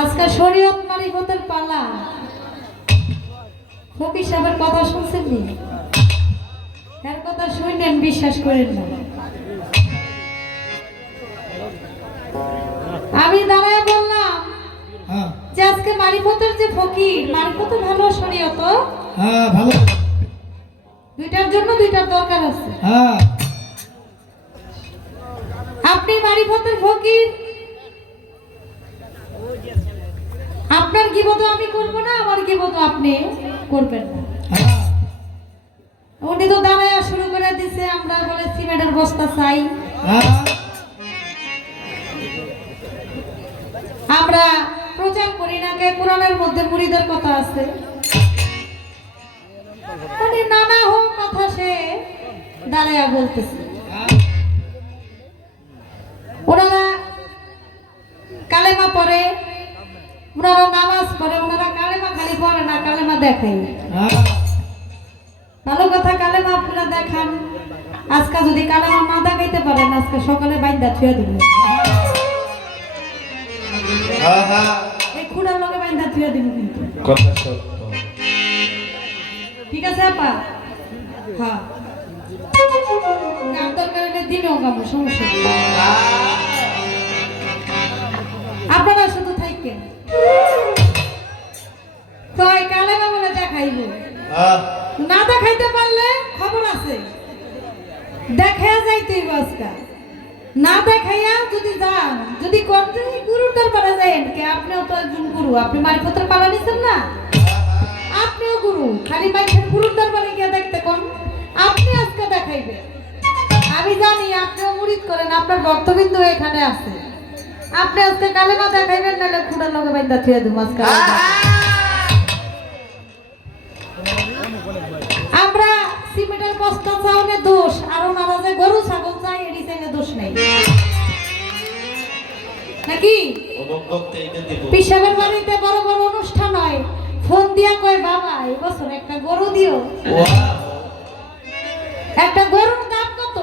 আজকে শরীয়ত মারিফতের পালা। ফকির সাহেবের কথা শুনছেন নি? এর কথা শুনেন বিশ্বাস করেন না। আমি দাঁড়ায় বললাম হ্যাঁ। যে আজকে মারিফতের যে ফকির মারিফত ভালো শরীয়ত? হ্যাঁ ভালো। দুইটার জন্য দুইটার দরকার আছে। হ্যাঁ। আপনি মারিফতের ফকির? আপনার কি গিবত আমি করব না, আমার কি গিবত আপনি করবেন না। উনি তো দাঁড়ায় শুরু করে দিছে, আমরা বলে সিমেন্টের বস্তা চাই। আমরা প্রচার করি না কে, কোরআনের মধ্যে মুড়িদের কথা আছে। মানে নানা হোক কথা সে দাঁড়ায় বলতেছে। দেখে ভালো কথা কালেমা আপনারা দেখান। আজকে যদি কালেমা না দেখাইতে পারেন আজকে সকালে বাইন্দা থুয়ে দিবেন। এই খুঁড়ার লগে বাইন্দা থুয়ে দিবেন কিন্তু। কথা সত্য। ঠিক আছে আপা? হ্যাঁ। গান দরকার হলে দিনেও গাবো সমস্যা আপনারা তো কালে দেখাইব। হ্যাঁ। না দেখাইতে পারলে খবর আছে। দেখা যাইতেই বাসকা না দেখাইয়া যদি যান যদি করতে গুরুর দরবারে যাইন কে আপনিও তো একজন গুরু আপনি মারিফতের পালা নিছেন না? আপনিও গুরু খালি গুরুর দরবারে গিয়ে দেখতে কোন? আপনি আজকে দেখাইবে আমি জানি আপনিও মুরিদ করেন আপনার ভক্তবিন্দু এখানে আছে। আপনি আজকে কালেমা দেখাইবেন নাহলে খুঁড়ার লগে বাইন্দা থুয়ে আজকে। বস্তা চাউনে দোষ আর ওনারা যে গরু ছাগল চাই এটি চাইলে দোষ নেই। নাকি? পিসাবের বাড়িতে বড় বড় অনুষ্ঠান হয়। ফোন দিয়া কয় বাবা এই বছর একটা গরু দিও। একটা গরুর দাম কত?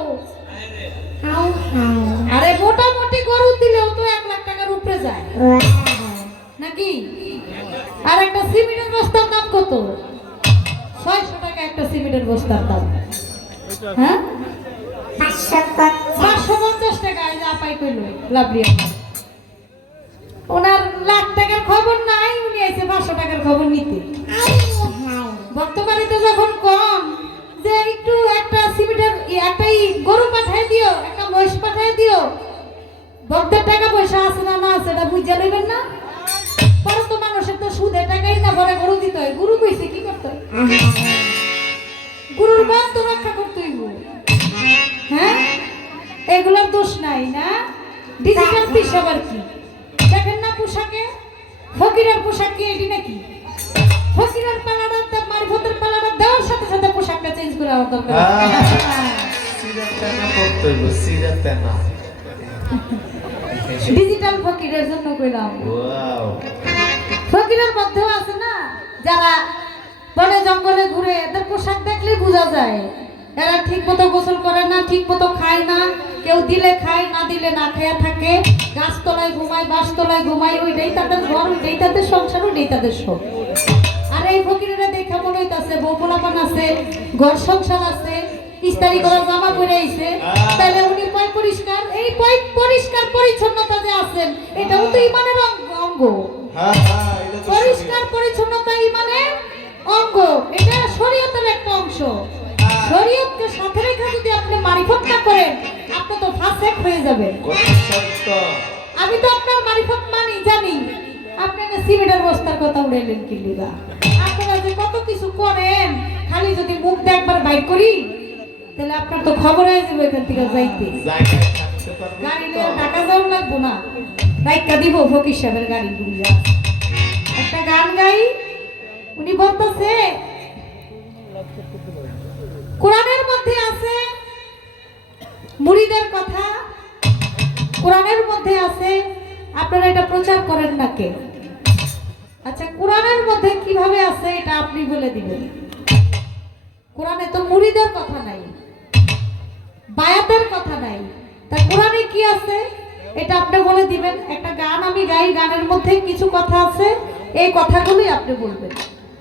আরে মোটামুটি গরু দিলেও তো এক লাখ টাকার উপরে যায়। নাকি? আর একটা সিমেন্টের বস্তার দাম কত? একটা সিমেন্টের বস্তার দাম হ্যাঁ? একটু একটা গরু দিও, একটা মহিষ দিও টাকা পয়সা আছে না না না? মানুষের তো সুদে টাকাই না গরু দিতে হয়। গুরু কইছে, কি করতে হয়? গুরুর মান তো রক্ষা করতে হ্যাঁ? এগুলোর দোষ নাই না? ডিজিটাল পিস আবার কি? দেখেন না পোশাকে? ফকিরের পোশাক কি এটি নাকি? ফকিরের পালাটা তা মারফতের পালাটা দেওয়ার সাথে সাথে পোশাকটা চেঞ্জ করে আমার দরকার ডিজিটাল ফকিরের জন্য কইলাম। ওয়াও ফকিরের মধ্যেও আছে না? যারা বনে জঙ্গলে ঘুরে এদের পোশাক দেখলে বোঝা যায়। এরা ঠিক মতো গোসল করে না ঠিক মতো খায় না কেউ দিলে খায় না দিলে না খেয়ে থাকে। গাছতলায় ঘুমায় বাসতলায় ঘুমায় ওইটাই তাদের ঘর ওইটাই তাদের সংসার ওইটাই তাদের সব আর এই ফকিরেরা দেখা মনে হইতাছে বউ পোলাপান আছে ঘর সংসার আছে ইস্তারি করার জামা পরে আইছে। তাহলে উনি পয় পরিষ্কার? এই পয় পরিষ্কার পরিচ্ছন্নতা যে আছেন এটাও তো ইমানের অঙ্গ- হ্যাঁ হ্যাঁ পরিষ্কার পরিচ্ছন্নতা ইমানের অঙ্গ, এটা শরীয়তের একটা অংশ। শরীয়তকে সাথে রেখে যদি আপনি মারিফত না করেন, আপনি তো ফাসেক হয়ে যাবেন। আমি তো আপনার মারিফত মানি, জানি। আপনি না সিমেন্টের বস্তার কথা উড়াইলেন কি লিগা? আপনারা যে কত কিছু করেন, খালি যদি মুখ দিয়ে একবার বাইক করি, তাহলে আপনার তো খবর হয়ে যাবে এখান থেকে যাইতে। গাড়ি? নিয়ে টাকা যাও লাগবো না। বাইকটা দিব ফকির সাহেবের গাড়ি একটা গান গাই উনি বলতেছে, কোরআনের মধ্যে আছে মুড়িদের কথা, কোরআনের মধ্যে আছে, আপনারা এটা প্রচার করেন না কে? আচ্ছা কোরআনের মধ্যে কীভাবে আছে এটা আপনি বলে দিবেন? কোরআনে তো মুড়িদের কথা নাই, বায়াতের কথা নাই। তা কোরআনে কি আছে? এটা আপনি বলে দিবেন। একটা গান আমি গাই, গানের মধ্যে কিছু কথা আছে, এই কথাগুলোই আপনি বলবেন।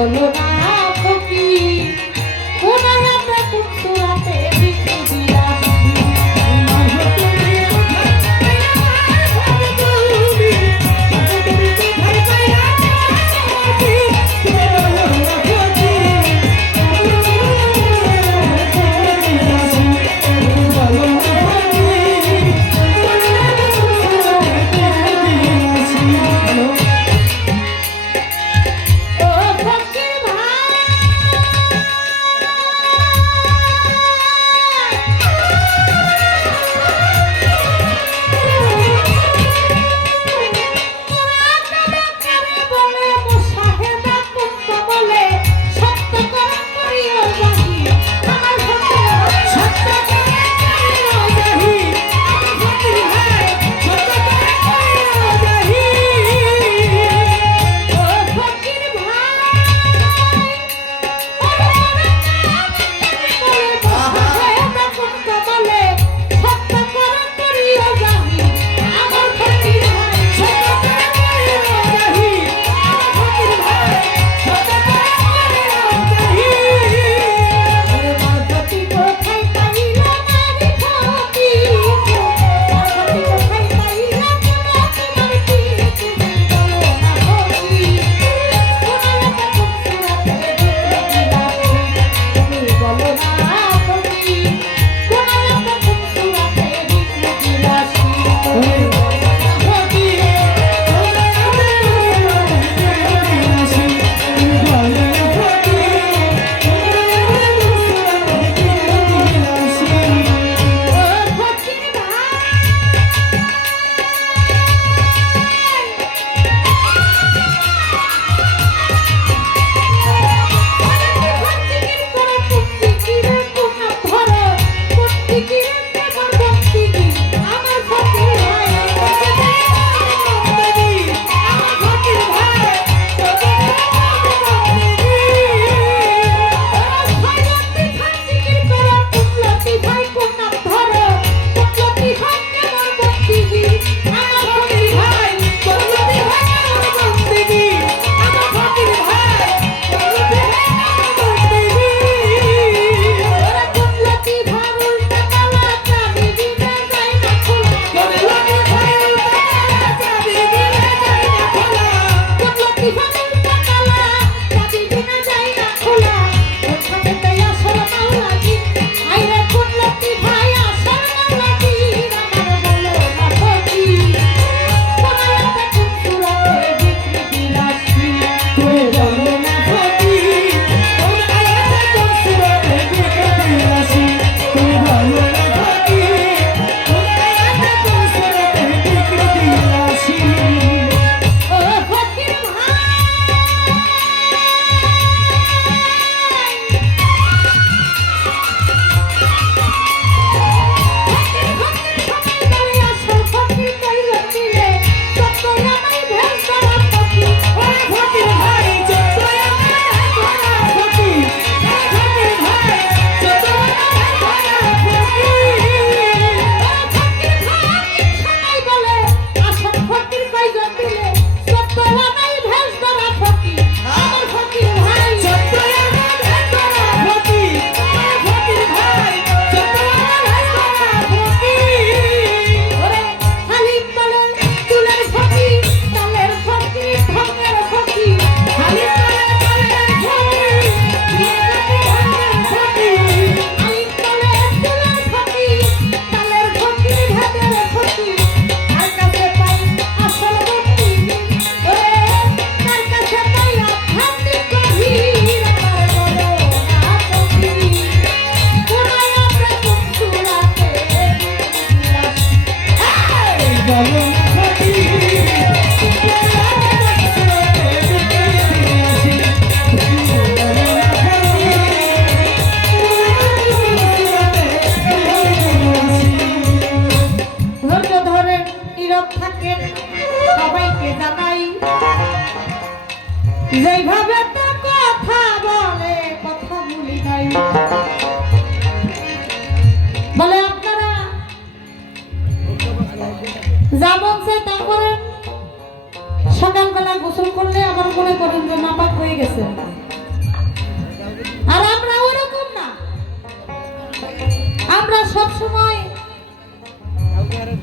воно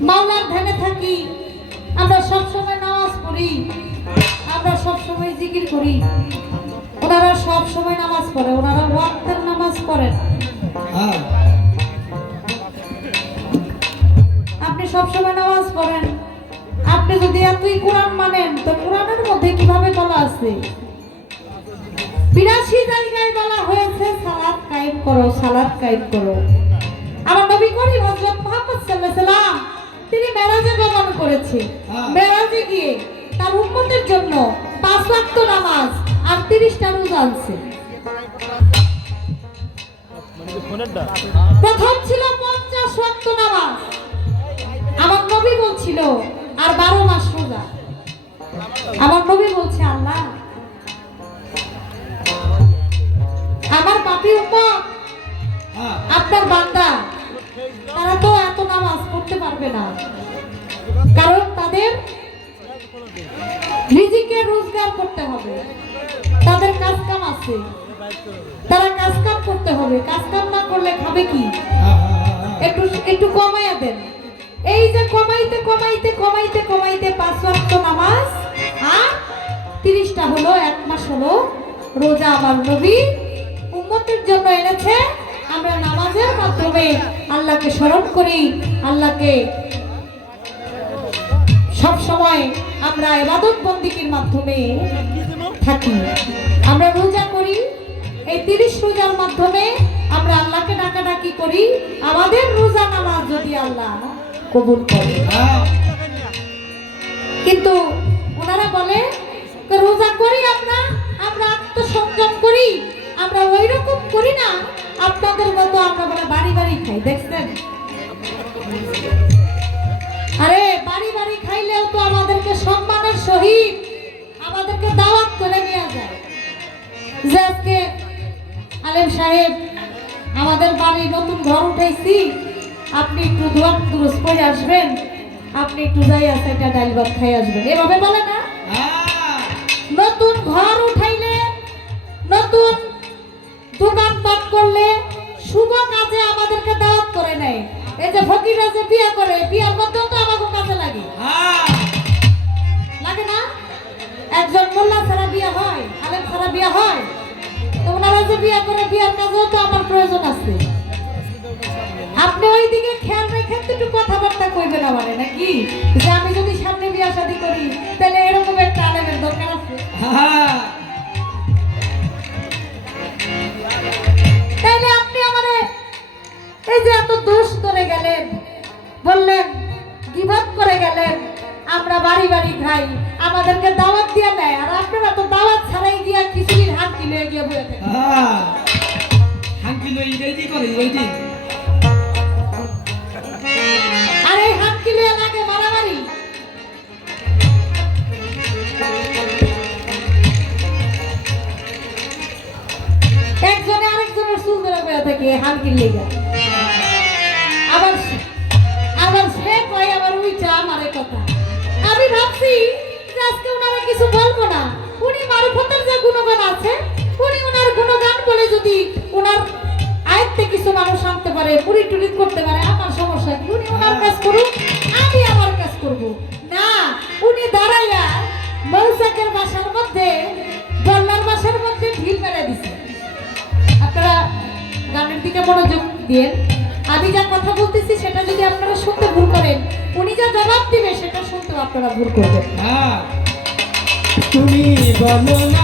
মাওলার ধ্যানে থাকি, আমরা সব সময় নামাজ পড়ি, আমরা সব সময় জিকির করি। ওনারা সব সময় নামাজ পড়ে, ওনারা ওয়াক্তের নামাজ পড়েন। আপনি সব সময় নামাজ পড়েন। আপনি যদি এতই কোরআন মানেন, তো কোরআনের মধ্যে কীভাবে বলা আছে? বিরাশি জায়গায় বলা হয়েছে সালাদ কায়েম করো সালাদ কায়েম করো। আমার নবী করিম হযরত মুহাম্মদ সাল্লাল্লাহু আলাইহি তিনি মেরাজে গমন করেছে। হ্যাঁ। মেরাজে গিয়ে তার উন্মতের জন্য পাঁচ লাখ তো নামাজ আর তিরিশটা রোজা আনছে। প্রথম ছিল পঞ্চাশ ওয়াক্ত নামাজ। কাম তারা কাজ কাম করতে হবে। কাজ কাম না করলে খাবে কি? একটু একটু কমাইয়া দেন। এই যে কমাইতে কমাইতে কমাইতে কমাইতে পাঁচ ওয়াক্ত নামাজ, আর তিরিশটা হলো, এক মাস হলো রোজা আমার নবী। উম্মতের জন্য এনেছে। আমরা নামাজের মাধ্যমে আল্লাহকে স্মরণ করি। আল্লাহকে সব সময় আমরা ইবাদত বন্দিকির মাধ্যমে থাকি। আমরা রোজা করি। এই তিরিশ রোজার মাধ্যমে আমরা আল্লাহকে ডাকাডাকি করি। আমাদের রোজা নামাজ যদি আল্লাহ কবুল করে। কিন্তু ওনারা বলে রোজা করি আমরা আমরা আত্মসংযম করি, আমরা ওই রকম করি না, আপনাদের মতো আমরা বলে বাড়ি বাড়ি খাই, দেখছেন? আরে বাড়ি বাড়ি খাইলেও তো আমাদেরকে সম্মানের সহিত যে আজকে আলেম সাহেব, আমাদের বাড়ি নতুন ঘর উঠাইছি আপনি একটু দোয়ার দুরুস করে আসবেন। আপনি একটু যাই আছে একটা ডাল ভাত খাই আসবেন। এভাবে বলে না? নতুন ঘর উঠাইলে, নতুন দোকান পাট করলে শুভ কাজে আমাদেরকে দাওয়াত করে নেয়। এই যে ফকিরা যে বিয়ে করে, বিয়ার মধ্যেও তো আমাকে কাজে লাগে। লাগে না? একজন মোল্লা ছাড়া বিয়ে হয়, আলেম ছাড়া বিয়ে হয়। ওনারা যে বিয়ে করে বিয়ার কাজেও তো আমার প্রয়োজন আছে। আপনি ওইদিকে খেয়াল রেখে তো একটু কথাবার্তা কইবেন আমারে, নাকি? যে আমি যদি সামনে বিয়া শাদি করি, তাহলে এরকম একটা আলেমের দরকার আছে? তাহলে আপনি আমারে এই যে এত দোষ করে গেলেন, বললেন গিভাব করে গেলেন, আমরা বাড়ি বাড়ি খাই, আমাদেরকে দাওয়াত দিয়ে গিয়ে বয়ে থাকেন হ্যাঁ হাঙ্কি লই রেডি করে ওইটি আর এই হাত লাগে মারামারি। একজনে আরেকজনের চুল ধরে থাকে হাত কিনলে আবার আবার সে কয় আবার উইটা আমারে কথা। আমি ভাবছি আজকে ওনারা কিছু বলব না। উনি মারুফতের যে গুণগান আছে গুণগান বলে যদি ওনার আয়ত্তে কিছু মানুষ আনতে পারে, পুরি টুরি করতে পারে, আমার সমস্যা কি? উনি ওনার কাজ করুক, আমি আমার কাজ করব। না, উনি দাঁড়াইয়া মৌসাকের বাসার মধ্যে বল্লার বাসার মধ্যে ঢিল মেরে দিছে। আপনারা গানের দিকে মনোযোগ দিয়ে আমি যা কথা বলতেছি সেটা যদি আপনারা শুনতে ভুল করেন, উনি যা জবাব দিবে সেটা শুনতে আপনারা ভুল করবেন। হ্যাঁ। তুমি বলো না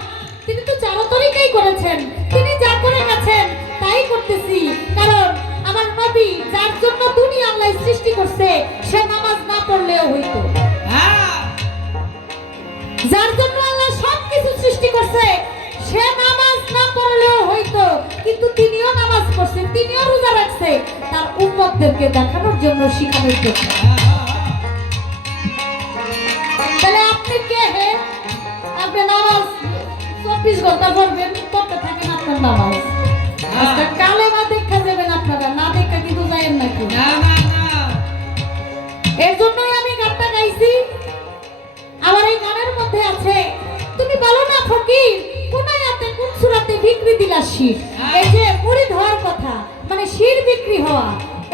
দিলা শির এই যে মুড়ি ধোয়ার কথা মানে শির বিক্রি হওয়া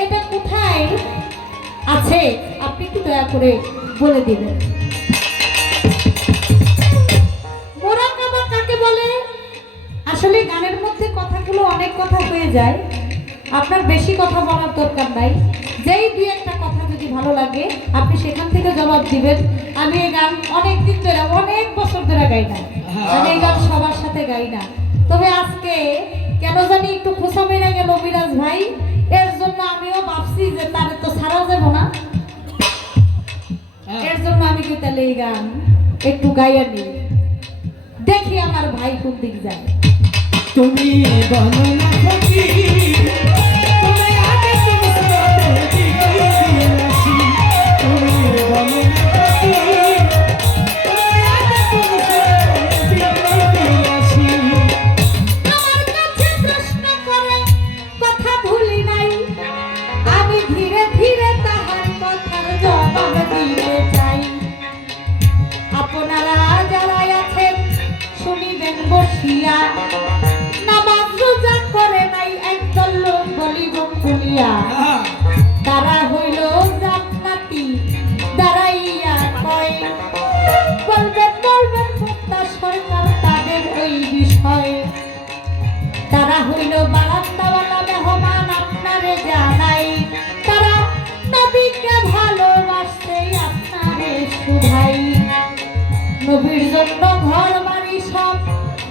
এটা কোথায় আছে? আপনি একটু দয়া করে বলে দিবেন। মোরাকাবা কাকে বলে? আসলে গানের মধ্যে কথাগুলো অনেক কথা হয়ে যায়। আপনার বেশি কথা বলার দরকার নাই। যেই দুই একটা কথা যদি ভালো লাগে আপনি সেখান থেকে জবাব দিবেন। আমি এই গান অনেক দিন ধরে অনেক বছর ধরে গাই না। আমি এই গান সবার সাথে গাই না। তবে আজকে কেন জানি একটু খোসা মেরে গেল বিরাজ ভাই। এর জন্য আমিও ভাবছি যে তার তো সারা যাব না। হ্যাঁ। এর জন্য আমি কি তাহলে এই গান একটু গাইয়া নিই। দেখি আমার ভাই কোন দিক যায়। তুমি বলো না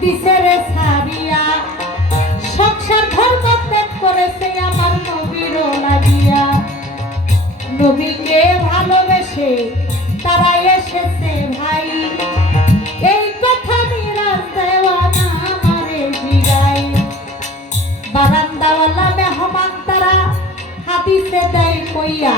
দিছে রে সারিয়া। সংসার ধর্ম ত্যাগ করেছে আমার নবীরও লাগিয়া নবীকে ভালোবেসে তারা এসেছে ভাই। এই কথা মিরাজ দেওয়ানা আমারে জিগাই। বারান্দাওয়ালা মেহমান তারা হাদিসে দেয় কইয়া।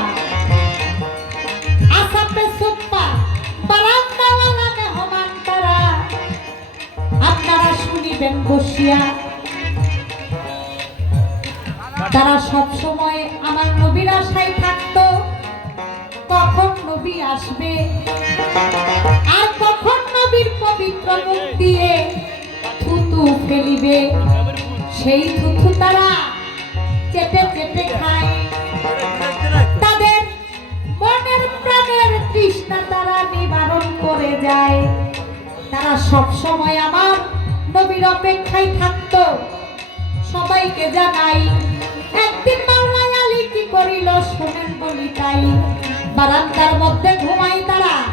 শুনিবেন বসিয়া। তারা সব সময় আমার নবীর আশায় থাকতো। কখন নবী আসবে? আর কখন নবীর পবিত্র মুখ দিয়ে থুতু ফেলিবে? সেই থুতু তারা চেটে চেটে খায়। তাদের মনের প্রাণের তৃষ্ণা তারা নিবারণ করে যায়। তারা সব সময় আমার নবীর অপেক্ষায় থাকতো। সবাইকে জানাই, একদিন মাওলাই আলী কি করিল শোনেন বলি তাই। বারান্দার মধ্যে ঘুমাই তারা।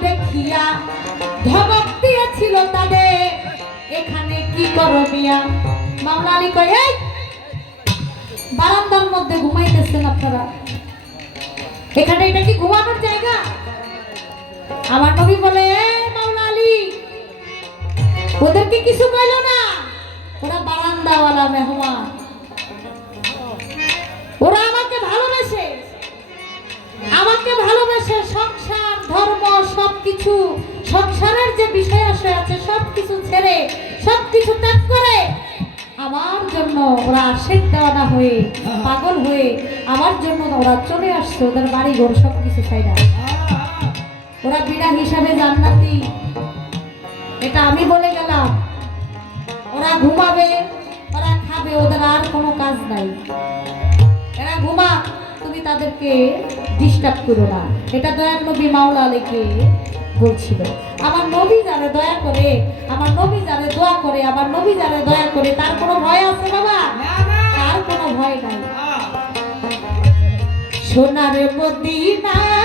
দেখিয়া ধমক দিয়েছিল তাদের। এখানে কি করো মিয়া? কয় বারান্দার মধ্যে ঘুমাইতেছেন আপনারা। এখানে এটা কি ঘুমানোর জায়গা? আমার নবী বলে "এ মাওলা আলী ওদেরকে কিছু কইল না। ওরা বারান্দাওয়ালা মেহমান। ওরা আমাকে ভালোবেসে। আমাকে ভালোবেসে সংসার, ধর্ম, সবকিছু, সংসারের যে বিষয় আশয় আছে, সবকিছু ছেড়ে, সবকিছু ত্যাগ করে আমার জন্য ওরা আশেক দেওয়ানা হয়ে, পাগল হয়ে আমার জন্য ওরা চলে আসছে, ওদের বাড়ি ঘর সবকিছু ছাইরা ওরা বিনা হিসাবে জান্নাতি। এটা আমি বলে গেলাম। ওরা ঘুমাবে ওরা খাবে ওদের আর কোনো কাজ নাই। এরা ঘুমা তুমি তাদেরকে ডিস্টার্ব করো না। এটা দয়ার নবী মাওলা আলীকে বলছিল। আমার নবী যারা দয়া করে আমার নবী যারা দোয়া করে আমার নবী যারা দয়া করে তার কোনো ভয় আছে বাবা? তার কোনো ভয় নাই। সোনার মদিনায়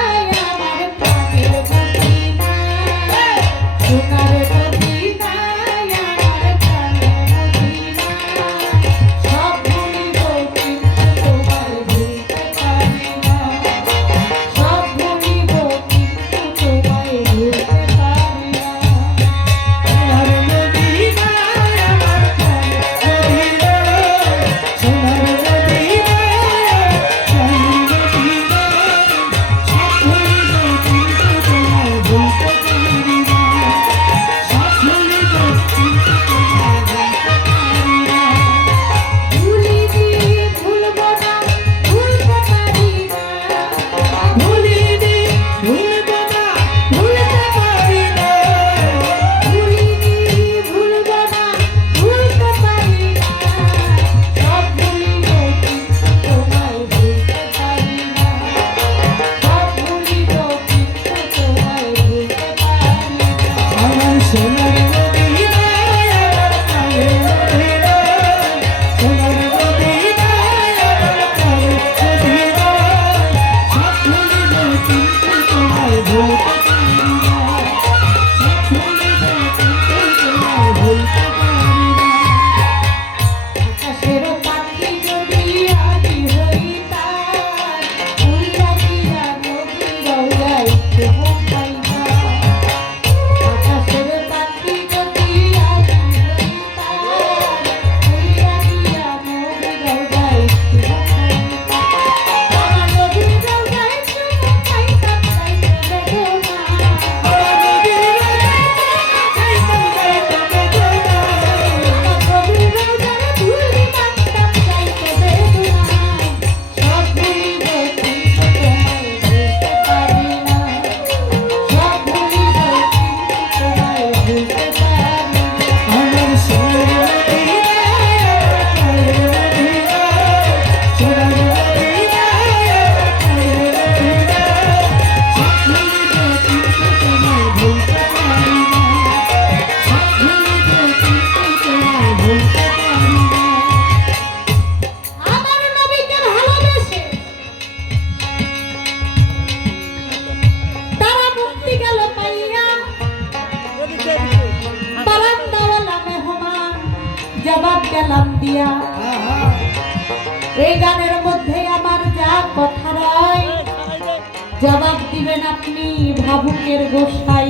বুকের গোসাই।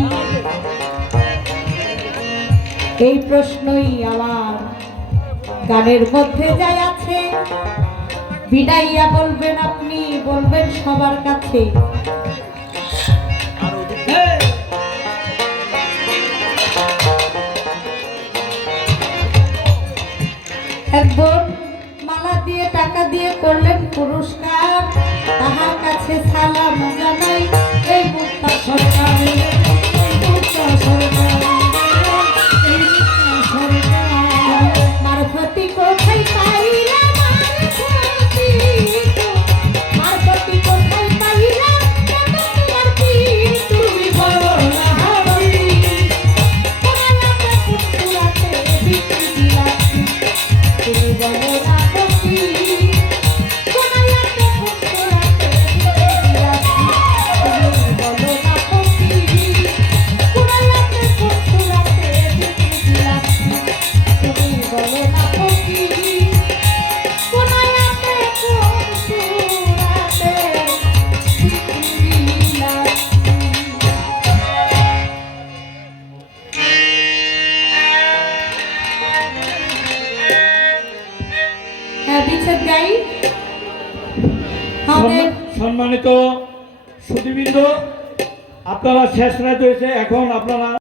এই প্রশ্নই আমার গানের মধ্যে যাই আছে। বিদায়া বলবেন আপনি, বলবেন সবার কাছে। একজন মালা দিয়ে টাকা দিয়ে করলেন পুরস্কার। তাহার কাছে সালাম।